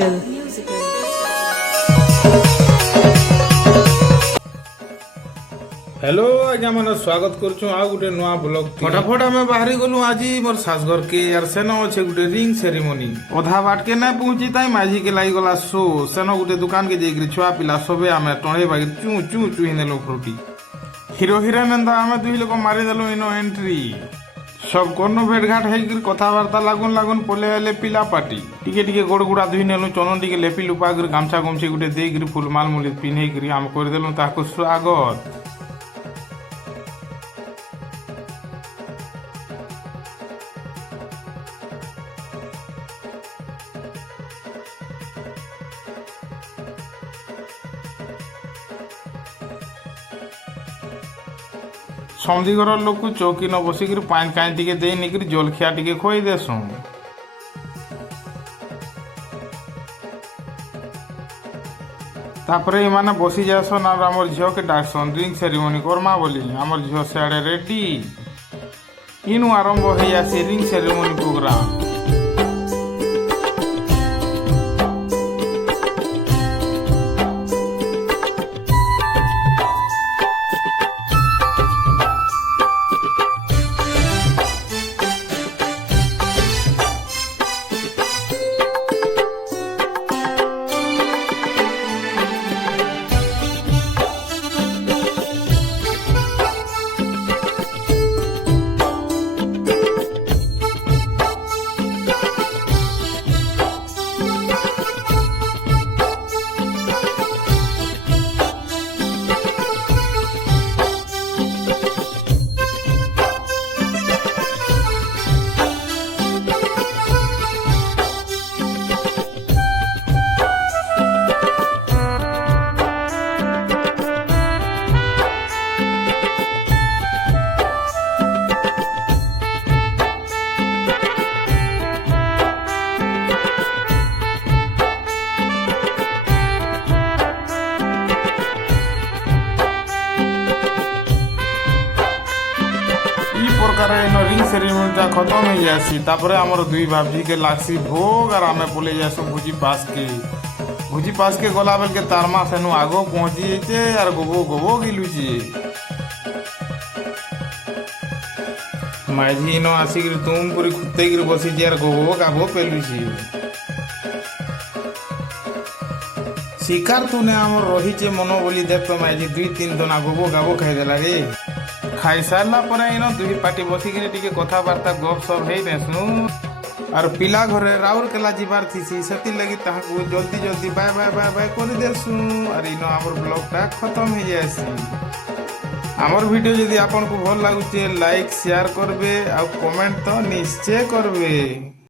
Musical. Hello आज्ञा मैंने स्वागत करुँ आ गोटे नुआ ब्लॉग फटाफट आम बाहरी गलु आज मोर सासघर के यार सेन अच्छे गोटे रिंग सेरेमनी अधा बाट के ना पहुंची ताई माझी के लाई गला शो सेन गोटे दुकान के जाइक छुआ पिला सबे आम टणे बागी चू चू चू हिनेलो फ्रुटी हिरो हिरोइन एंदा आम दुई लोक मारिदेलु इनो एंट्री सब कोन भेट घाट है कथबार्ता लागुन लागुन पले आले पिला पार्टी टिके टिके गोड़ गुड़ा धुई नेलु चनन टिके लेपी लुपा कर गामछा गमछी गोटे देकर फुलमाल मुली पिन्है करी आम कर देलु ताको स्वागत समझी घर लोक चौकी न बसिक पान काई टिके दे निकर जलखिया टिके खोई देसु तापरे इमाने बसी जासन और आमर झियो के डाकसन रिंग सेरेमनी करमा बोली आमर झियो सियाड़े रेडी इनु आरंभ हो जासी ring ceremony program ring ceremony खत्म हो जासी तापर आमर दुई बाबजी के लागसी भोग और आमे बोले जासु भुजी पास के गला बेल के तारमा सेनु आगो पहुंची जेते यार गोबो गोबो गिलुची माझी नो आसिक तुम पूरी खुत्ते गिर बसी यार गोबो गाबो पेलुची शिकार तूने आमर रही मन बोली देख तो माझी दुई तीन दोना गोबो गाबो खाई देला रे खाई सारा पर इन दुई पार्टी बसिक कथबार्ता गप सप हो और पिला घरे राउरकेला जीवार थी से लगी जल्दी जल्दी बाय बाय बाय बाय कर देसु और इन आमर ब्लॉगटा खत्म हो जासी आमर वीडियो जदि आपन को भल लागुचे लाइक शेयर करबे आ कमेंट तो निश्चय करबे।